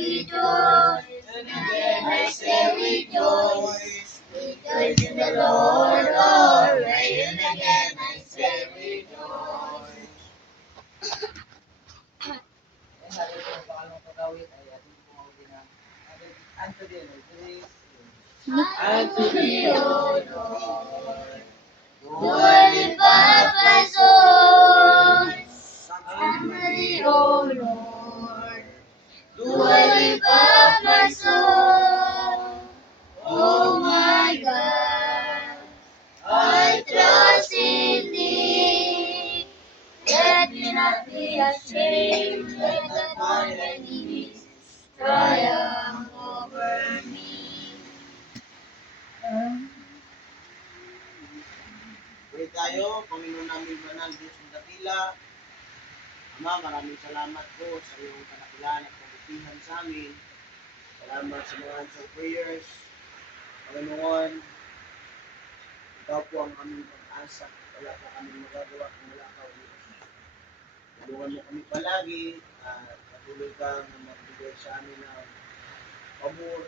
rejoice. And again I say rejoice. Rejoice in the Lord, always. And again I say rejoice. Unto thee, O Lord, do I lift up my soul. Unto thee, O Lord, do I lift up my soul. Oh my God, I trust in thee. Let me not be ashamed, let not my enemies triumph over me. Pray tayo, Panginoon namin banal, Diyos ng dakila. Ama, maraming salamat po sa iyong kadakilaan at kabutihan sa amin. Salamat sa mga answered prayers. Panginoon, ikaw po ang aming pag-asa. Wala pa kami magagawa kung wala ka, O Diyos. Tulungan mo kami palagi at patuloy kang magbigay sa amin ng pabor.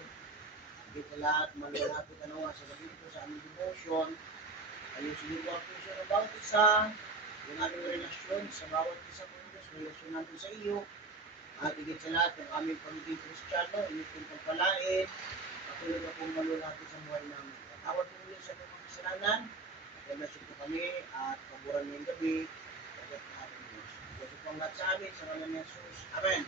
Higit sa lahat, malulapit ka nawa sa gabi ito sa aming devotion. Ayusin mo ang puso ng bawat isa, yung aming relasyon sa bawat isa po Diyos, relasyon natin sa iyo. At higit sa lahat, ang aming pamilya Kristiyano, inyong pagpalain, patuloy ka pong malulapit sa buhay namin. Patawad mo ulit sa mga kasalanan, relasyon po kami at paboran mo yung gabi, pagkat natin Diyos. Ito po ang lahat sa amin, sa ngalan ni Jesus. Amen.